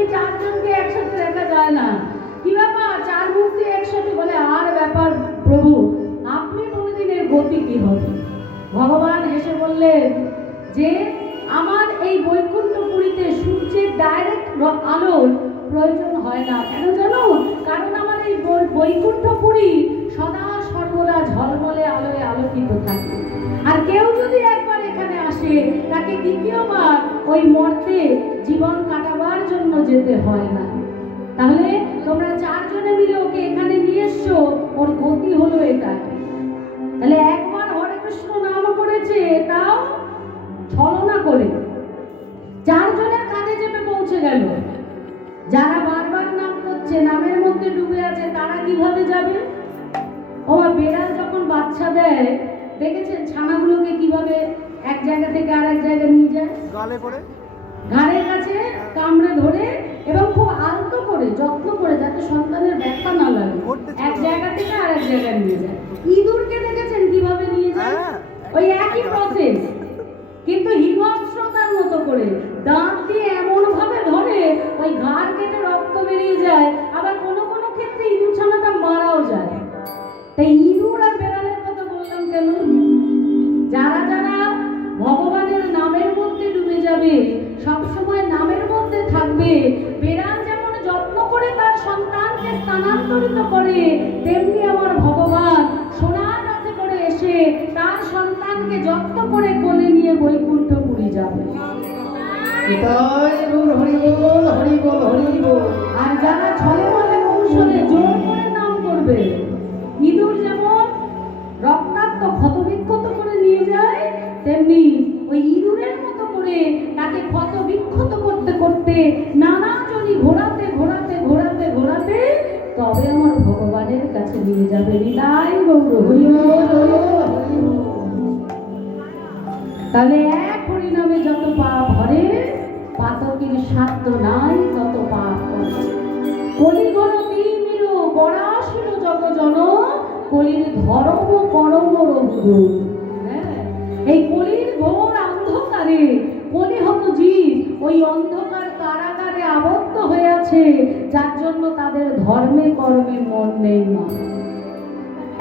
এই চারজনকে একসাথে দেখা যায় না। কি ব্যাপার, চার মূর্তি একসাথে? বলে আর ব্যাপার প্রভু, আপনি বলে দিন এর গতি কি হবে। ভগবান হেসে বললেন যে আমার এই বৈকুণ্ঠপুরীতে সূর্যের ডাইরেক্ট আলোর প্রয়োজন হয় না। কেন জানো? কারণ আমার এই বৈকুণ্ঠপুরী সদা সর্বদা ঝলমলে আলোয় আলোকিত থাকে। আর কেউ যদি একবার এখানে আসে তাকে দ্বিতীয়বার ওই মর্তে জীবন কাটাবার জন্য যেতে হয় না। তাহলে তোমরা চারজনে মিলে ওকে এখানে নিয়ে এসছো, ওর গতি হলো এটা। তাহলে একবার হরে কৃষ্ণ নাম করেছে, তাও ছলনা করে চারজনের কানে চেপে পৌঁছে গেল। যারা বারবার নাম করছে, নামের মধ্যে ডুবে আছে, তারা কিভাবে যাবে? ও বেড়াল যখন বাচ্চা দেয়, দেখেছেন ছানাগুলোকে কিভাবে এক জায়গা থেকে আরেক জায়গায় নিয়ে যায়? গালে করে, ঘাড়ের কাছে কামড়ে ধরে এবং খুব আলতো করে যত্ন করে, যাতে সন্তানের ব্যথা না লাগে, এক জায়গা থেকে আরেক জায়গায় নিয়ে যায়। ইঁদুরকে দেখেছেন কিভাবে নিয়ে যায়? ওই একই প্রসেস, কিন্তু হিংস্রতার মতো করে দাঁত দিয়ে এমন ভাবে ধরে ওই ঘাড় কেটে রক্ত বেরিয়ে যায়। আবার কোনো কোনো ক্ষেত্রে ইঁদুর ছানাটা মারাও যায়। তাই ইঁদুর আর বেড়ালের কথা বললাম কেন? যারা যারা ভগবানের নামের মধ্যে ডুবে যাবে, সবসময় নামের মধ্যে থাকবে, বেড়াল যেমন যত্ন করে তার সন্তানকে স্থানান্তরিত করে, তেমনি আমার ভগবান সোনার রথে করে এসে তার সন্তানকে যত্ন করে কোলে নিয়ে বৈকুণ্ঠপুরী যাবে। আর যারা ছলে বলে কৌশলে জোর করে নাম করবে, ইঁদুর যেমন রক্তাক্ত ক্ষতবিক্ষত করে নিয়ে যায়, তেমনি ওই ইঁদুরের মতো করে তাকে ক্ষতবিক্ষত করতে করতে নানা জনি ঘোরাতে ঘোরাতে ঘোরাতে ঘোরাতে তবে আমার ভগবানের কাছে নিয়ে যাবে। নিতাই গৌর হরি বল। তাহলে এক হরিনামে যত পাপ হরে, পাতকের সাধ্য নাই তত পাপ করে। কলিঘন তিমির বরাসির জগ জন, কলির ধর্ম করম রঘু। এই কলির ঘোর অন্ধকারে কলিহত জীব ওই অন্ধকার কারাগারে আবদ্ধ হয়ে আছে, যার জন্য তাদের ধর্মে কর্মে মন নেই না।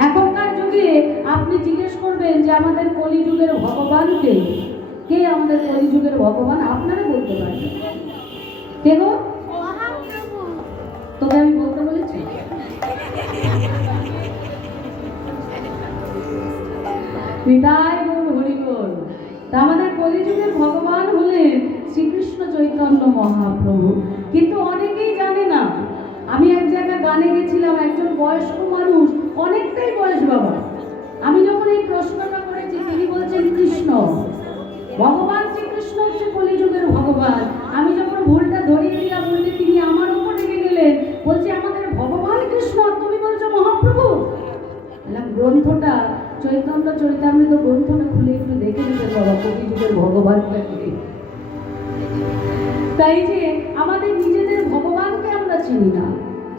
এখনকার যুগে আপনি জিজ্ঞেস করবেন যে আমাদের কলিযুগের ভগবানকে, কে আমাদের কলিযুগের ভগবান? আপনারা বলতে পারবেন কে গো? তোকে আমি বলতে বলেছি? হৃদয় হরি বল। তা আমাদের কলিযুগের ভগবান হলেন শ্রীকৃষ্ণ চৈতন্য মহাপ্রভু। কিন্তু অনেকেই জানে না। আমি এক জায়গায় গানে গেছিলাম, একজন বয়স্ক মানুষ, অনেকটাই বয়স বাবা। আমি যখন এই প্রশ্নটা করেছি, তিনি বলছেন কৃষ্ণ, ভগবান শ্রীকৃষ্ণ হচ্ছে কলিযুগের ভগবান। আমি যখন ভুলটা ধরিয়ে দিলাম, বলতে তিনি আমার উপর রেগে গেলেন, বলছে আমাদের ভগবান কৃষ্ণ, তুমি বলছো মহাপ্রভু। গ্রন্থটা চৈতন্য চরিতামৃত গ্রন্থটা খুলে একটু দেখে নিতে বাবা, কলিযুগের ভগবানটাকে। তাই যে আমাদের নিজেদের ভগবানকে আমরা চিনি না।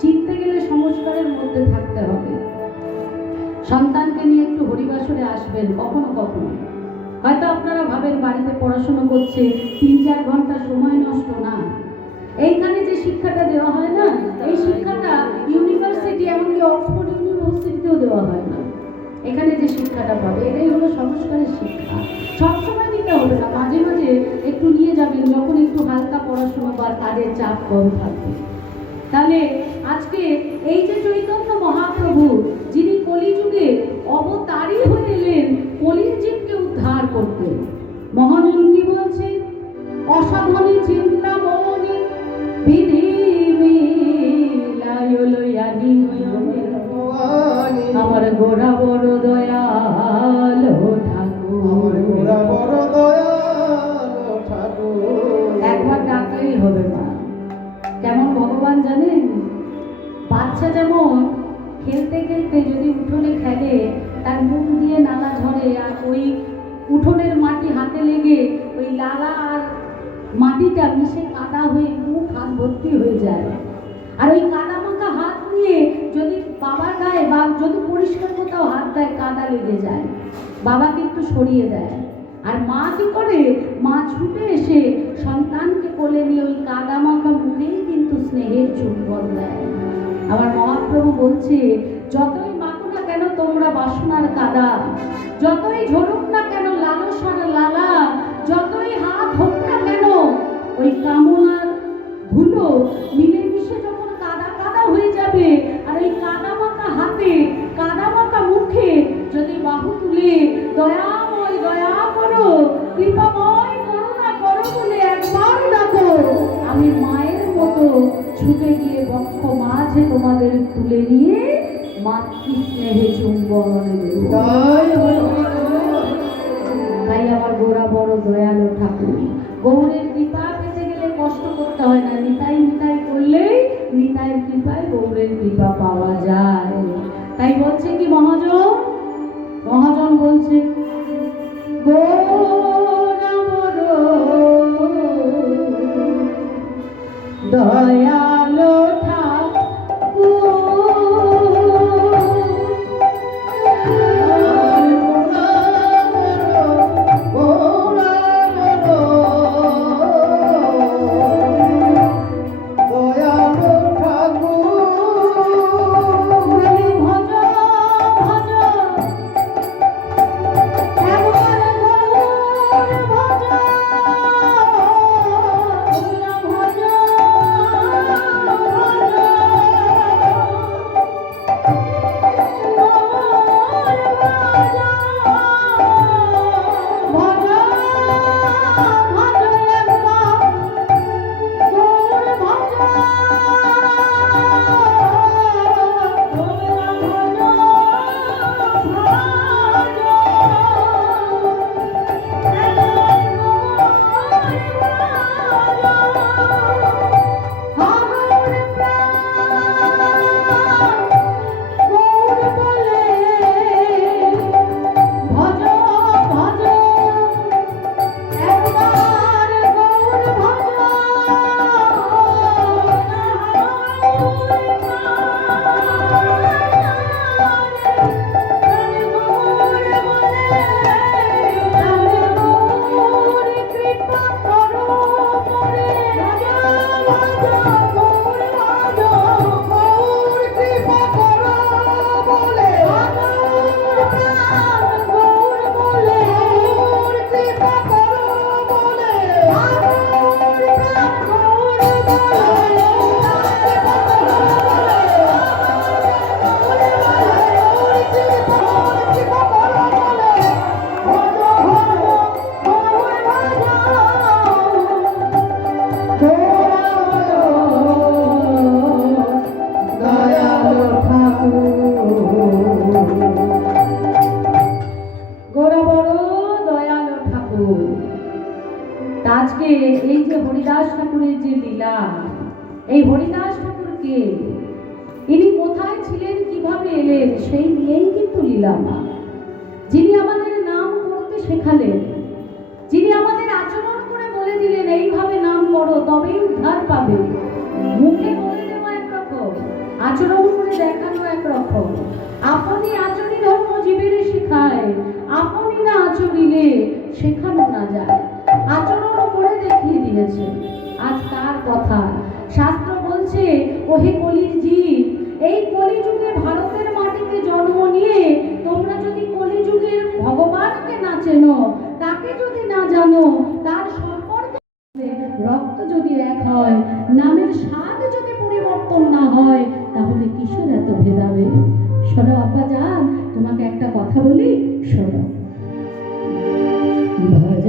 চিনতে গেলে সংস্কারের মধ্যে থাকতে হবে। সন্তানকে নিয়ে একটু হরিবাসরে আসবেন কখনো কখনো। হয়তো আপনারা ভাবেন বাড়িতে পড়াশোনা করছে, 3-4 ঘন্টা সময় নষ্ট না। এইখানে যে শিক্ষাটা দেওয়া হয় না, এই শিক্ষাটা ইউনিভার্সিটি, এমনকি অক্সফোর্ড ইউনিভার্সিটিতেও দেওয়া হয় না। এখানে যে শিক্ষাটা পাবে, এটাই হলো সংস্কারের শিক্ষা। সবসময় নিতে হবে না, মাঝে মাঝে একটু নিয়ে যাবেন, যখন একটু হালকা পড়াশোনা বা কাজের চাপ কম থাকবে। তাহলে আজকে এই যে চৈতন্য মহাপ্রভু, যিনি কলিযুগে অবতারী হয়ে এলেন কলির জীবকে উদ্ধার করতে, মহাজন কি বলছেন? অসাধনে চিন্তা মনে বিধি মিলায়লয়ানি, আমার গোড়া বড় দয়াল ঠাকুর, একবার ডাকলেই হবে না। কেমন ভগবান জানেন? বাচ্চা যেমন খেলতে খেলতে যদি উঠোনে খেলে, তার মুখ দিয়ে নালা ঝরে, আর ওই উঠোনের মাটি হাতে লেগে ওই লালা আর মাটিটা মিশে কাদা হয়ে মুখ হাত ভর্তি হয়ে যায়। আর ওই কাদা মাখা হাত নিয়ে যদি বাবার গায়ে বা যদি পরিষ্কার কোথাও হাত দেয়, কাদা লেগে যায়, বাবা কিন্তু সরিয়ে দেয়। আর মা কি করে? মা ছুটে এসে সন্তানকে কোলে নিয়ে ওই কাদা মাখা মুখেই স্নেহের চুম্বন দেয়। আমার মহাপ্রভু বলছে, যতই মাখো না কেন তোমরা বাসনার কাদা, যতই ঝরুক না কেন লালসার লালা, যতই হাত হোক না কেন ওই কামনার ধুলো, মিলেমিশে যখন কাদা কাদা হয়ে যাবে, আর ওই কাদা মাখা হাতে কাদা মাখা মুখে যদি বাহু তুলে দয়াময় দয়া করো, কৃপাময় করুণা করো বলে একবার ডাকো, আমি মায়ের মতো ছুটে গিয়ে বক্ষ মাঝে তোমাদের তুলে নিয়ে মাতৃ স্নেহে চুম্বনে দেব। তাই আমার গোরা বড় দয়ালু ঠাকুর, গৌরের কৃপা পেতে গেলে কষ্ট করতে হয় না, নিতাই নিতাই করলেই নিতাইয়ের কৃপায় গৌরের কৃপা পাওয়া যায়। তাই বলছে কি মহাজন, মহাজন বলছে গোরা বড় দয়ালু আজকে এই যে হরিদাস ঠাকুরের যে লীলা, এই হরিদাস ঠাকুরকে ইনি কোথায় ছিলেন, কিভাবে এলেন, সেই নিয়েই কিন্তু লীলা। যিনি আমাদের নাম করতে শেখালেন, যিনি আমাদের আচরণ করে বলে দিলেন এইভাবে নাম করো তবেই উদ্ধার পাবে, মুখে বলে দেওয়া একরকম, আচরণ করে দেখানো একরকম। আপনি আচরণী ধর্ম জীবের শেখায়, আপনি না আচরিলে শেখানো না যায়। আচরণ করে দেখিয়ে দিয়েছে। আজ তার কথা শাস্ত্র বলছে, ওহে কলির জীব, এই কলিযুগে ভারতের মাটিতে জন্ম নিয়ে তোমরা যদি কলিযুগের ভগবানকে না চেনো, তাকে যদি না জানো, তার সম্পর্কে রক্ত যদি এক হয়, নামের স্বাদ যদি পরিবর্তন না হয়, তাহলে কিসের এত ভেদাভেদ? শোনো আব্বা যান, তোমাকে একটা কথা বলি, শোনো। ভজ